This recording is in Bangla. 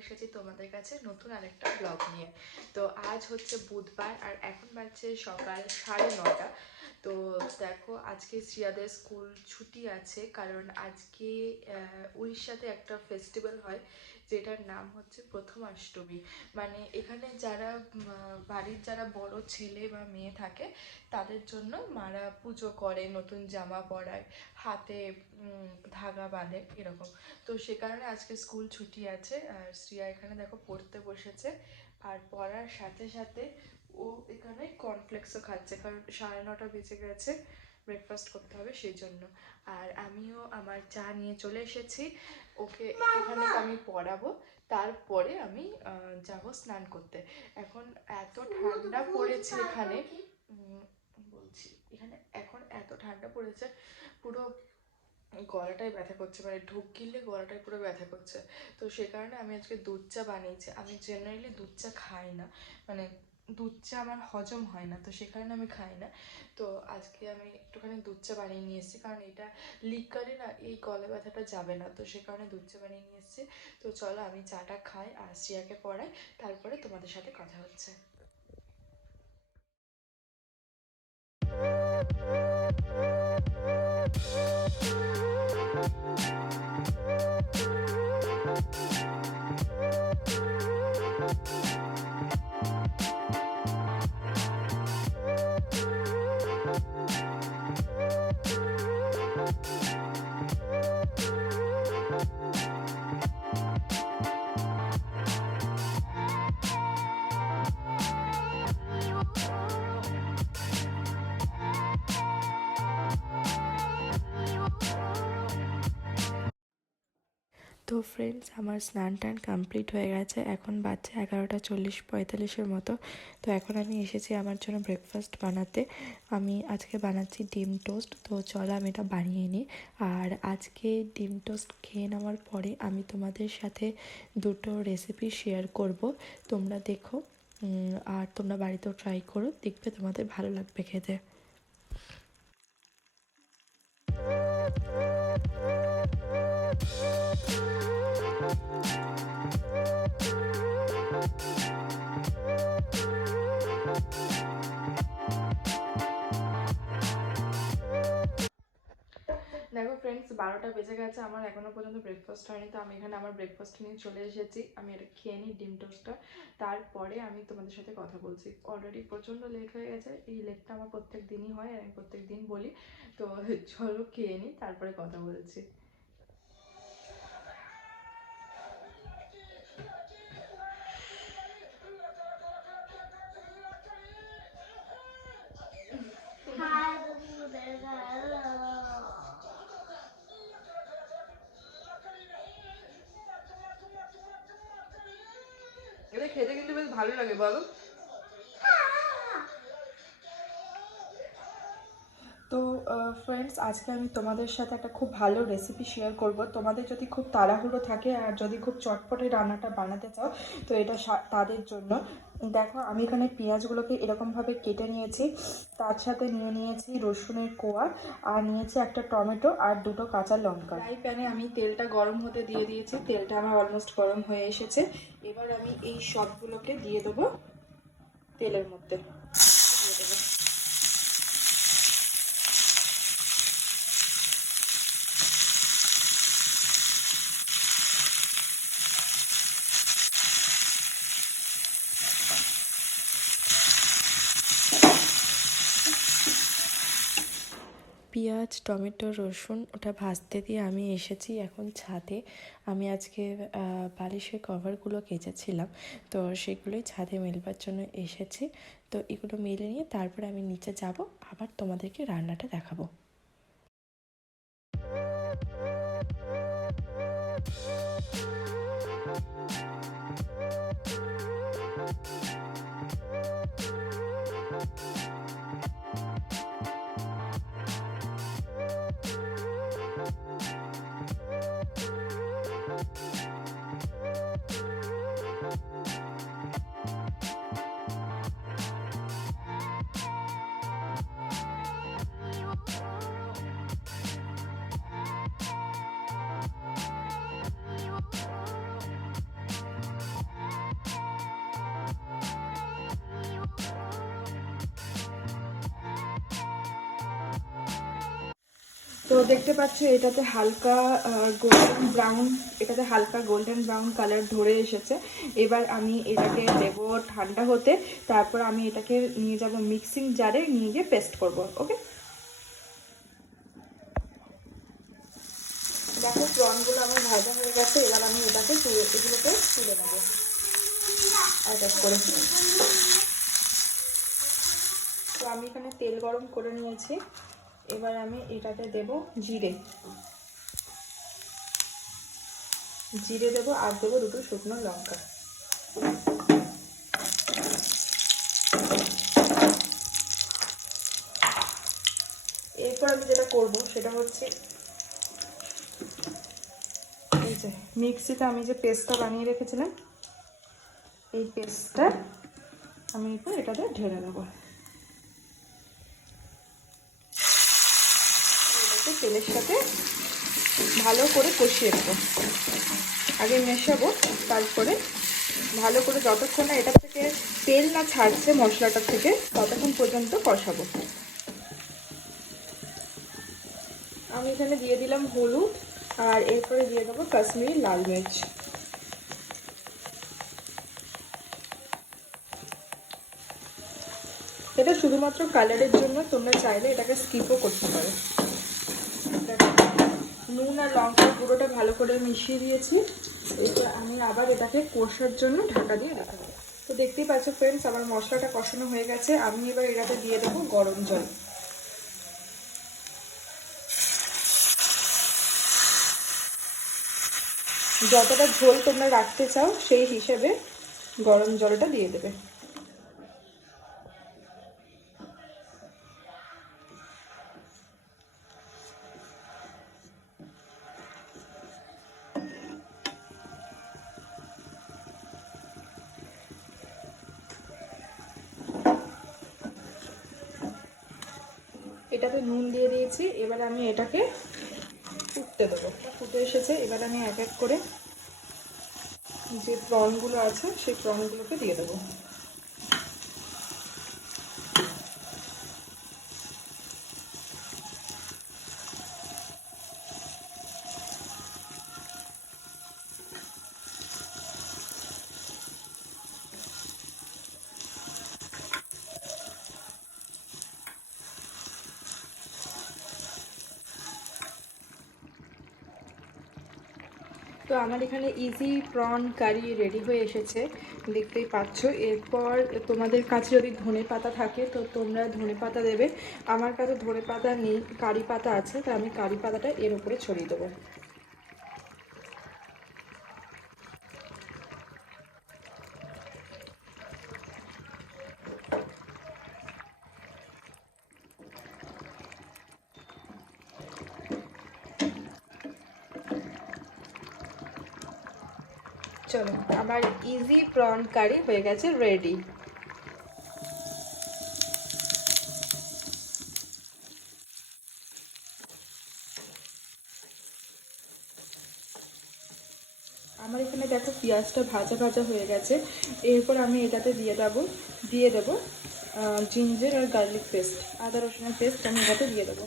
এসেছি তোমাদের কাছে নতুন আরেকটা ব্লগ নিয়ে। তো আজ হচ্ছে বুধবার আর এখন বাজছে সকাল সাড়ে নটা। তো দেখো, আজকে শ্রিয়াদের স্কুল ছুটি আছে, কারণ আজকে উড়িষ্যাতে একটা ফেস্টিভ্যাল হয়। যেটার নাম হচ্ছে প্রথমাষ্টমী। মানে এখানে যারা বাড়ির যারা বড় ছেলে বা মেয়ে থাকে, তাদের জন্য মারা পুজো করে, নতুন জামা পরায়, হাতে ধাগা বাঁধে, এরকম। তো সে কারণে আজকে স্কুল ছুটি আছে, আর শ্রিয়া এখানে দেখো পড়তে বসেছে, আর পড়ার সাথে সাথে ও এখানে কর্নফ্লেক্সও খাচ্ছে, কারণ সাড়ে নটা বেজে গেছে। ব্রেকফাস্ট করতে হবে সেই জন্য আর আমিও আমার চা নিয়ে চলে এসেছি। ওকে এখানে আমি পড়াবো তারপরে আমি যাব স্নান করতে। এখন এত ঠান্ডা পড়েছে এখানে। বলছি এখানে এখন এত ঠান্ডা পড়েছে পুরো গলাটাই ব্যথা করছে মানে ঢুক গিললে গলাটাই পুরো ব্যথা করছে। তো সে কারণে আমি আজকে দুধ চা বানিয়েছি। আমি জেনারেলি দুধ চা খাই না। মানে দুধ চা আমার হজম হয় না, তো সে কারণে আমি খাই না। তো আজকে আমি একটুখানি দুধ চা বানিয়ে নিয়ে এসেছি, কারণ এটা লিকারে না এই গলা ব্যথাটা যাবে না, তো সে কারণে দুধ চা বানিয়ে নিয়ে এসেছি। তো চলো আমি চাটা খাই আর শ্রিয়াকে পড়াই, তারপরে তোমাদের সাথে কথা হচ্ছে। তো ফ্রেন্ডস আমার স্নান টান কমপ্লিট হয়ে গেছে। এখন বাচ্চা এগারোটা চল্লিশ পঁয়তাল্লিশের মতো। তো এখন আমি এসেছি আমার জন্য ব্রেকফাস্ট বানাতে। আমি আজকে বানাচ্ছি ডিম টোস্ট তো চলো আমি এটা বানিয়ে নিই। আর আজকে ডিম টোস্ট খেয়ে নেওয়ার পরে আমি তোমাদের সাথে দুটো রেসিপি শেয়ার করব। তোমরা দেখো আর তোমরা বাড়িতেও ট্রাই করো। দেখবে তোমাদের ভালো লাগবে খেতে। দেখো ফ্রেন্ডস বারোটা বেজে গেছে, আমার এখনও পর্যন্ত ব্রেকফাস্ট হয়নি, তো আমি এখানে আমার ব্রেকফাস্ট নিয়ে চলে এসেছি। আমি এটা খেয়ে নিই ডিম টোস্টটা তারপরে আমি তোমাদের সাথে কথা বলছি। অলরেডি প্রচণ্ড লেট হয়ে গেছে, এই লেটটা আমার প্রত্যেক দিনই হয়, আর আমি প্রত্যেক দিন বলি। তো চলো খেয়ে নিই, তারপরে কথা বলছি। এটা খেতে কিন্তু বেশ ভালো লাগে বলো? তো ফ্রেন্ডস আজকে আমি তোমাদের সাথে একটা খুব ভালো রেসিপি শেয়ার করব। তোমাদের যদি খুব তাড়াহুড়ো থাকে আর যদি খুব চটপটে রান্নাটা বানাতে চাও, তো এটা তাদের জন্য। দেখো, আমি এখানে পেঁয়াজগুলোকে এরকমভাবে কেটে নিয়েছি। তার সাথে নিয়ে নিয়েছি রসুনের কোয়া আর নিয়েছি একটা টমেটো আর দুটো কাঁচা লঙ্কা। ফ্রাই প্যানে আমি তেলটা গরম হতে দিয়ে দিয়েছি। তেলটা আমার অলমোস্ট গরম হয়ে এসেছে। এবার আমি এই সবগুলোকে দিয়ে দেবো তেলের মধ্যে দিয়ে দেবো পেঁয়াজ, টমেটো, রসুন, ওটা ভাজতে দিয়ে আমি এসেছি এখন ছাদে। আমি আজকে বালিশের কভারগুলো কেচেছিলাম, তো সেগুলোই ছাদে মেলবার জন্য এসেছি। তো এগুলো মেলে নিয়ে তারপরে আমি নিচে যাব, আবার তোমাদেরকে রান্নাটা দেখাবো। তো দেখতে পাচ্ছ, এটাতে হালকা গোল্ডেন ব্রাউন এটাতে হালকা গোল্ডেন ব্রাউন কালার ধরে এসেছে। এবার আমি এটাকে দেব ঠান্ডা হতে। তারপর আমি এটাকে নিয়ে যাব মিক্সিং জারে নিয়ে গিয়ে পেস্ট করব ওকে দেখো প্রনগুলো আমার ভাজা হয়ে গেছে, এবার আমি এটাকে তুলে, এগুলোকে তুলে নেব। তো আমি এখানে তেল গরম করে নিয়েছি। এবার আমি এটাতে দেব জিরে। জিরে দেবো আর দেবো দুটো শুকনো লঙ্কা। এরপর আমি যেটা করব সেটা হচ্ছে, এই যে মিক্সিতে আমি যে পেস্টটা বানিয়ে রেখেছিলাম, এই পেস্টটা আমি এরপর এটাতে ঢেলে দেবো। এটাকে তেলের সাথে ভালো করে কষিয়ে দেবো আগে মেশাবো, তারপরে ভালো করে যতক্ষণ না এটা থেকে তেল না ছাড়ছে মশলাটা থেকে, ততক্ষণ পর্যন্ত কষাবো। আমি এখানে দিয়ে দিলাম হলুদ আর এরপরে দিয়ে দেবো কাশ্মীরি লাল মির্চ। এটা শুধুমাত্র কালারের জন্য তোমরা চাইলে এটাকে স্কিপও করতে পারো। নুন আর লঙ্কা পুরোটা ভালো করে মিশিয়ে দিয়েছি। এরপর আমি আবার এটাকে কষার জন্য ঢাকা দিয়ে রাখব তো দেখতেই পাচ্ছ ফ্রেন্ডস আমার মশলাটা কষানো হয়ে গেছে। আমি এবার এটাতে দিয়ে দেবো গরম জল। যতটা ঝোল তোমরা রাখতে চাও, সেই হিসেবে গরম জলটা দিয়ে দেবে। এটাতে নুন দিয়ে দিয়েছি, এবার আমি এটাকে ফুটতে দেবো। ফুটে এসেছে, এবার আমি এক এক করে যে প্রনগুলো আছে, সেই প্রনগুলোকে দিয়ে দেবো। তো আমার এখানে ইজি প্রন কারি রেডি হয়ে এসেছে, দেখতেই পাচ্ছ। এরপর তোমাদের কাছে যদি ধনে পাতা থাকে, তো তোমরা ধনে পাতা দেবে। আমার কাছে ধনে পাতা নেই, কারি পাতা আছে তা আমি কারি পাতাটা এর উপরে ছড়িয়ে দেবো। চলো আমার ইজি প্রন কারি হয়ে গেছে রেডি আমার এখানে দেখো পেঁয়াজটা ভাজা ভাজা হয়ে গেছে। এরপর আমি এটাতে দিয়ে দেবো দিয়ে দেবো জিঞ্জার আর গার্লিক পেস্ট আদা রসুনের পেস্ট আমি এটাতে দিয়ে দেবো।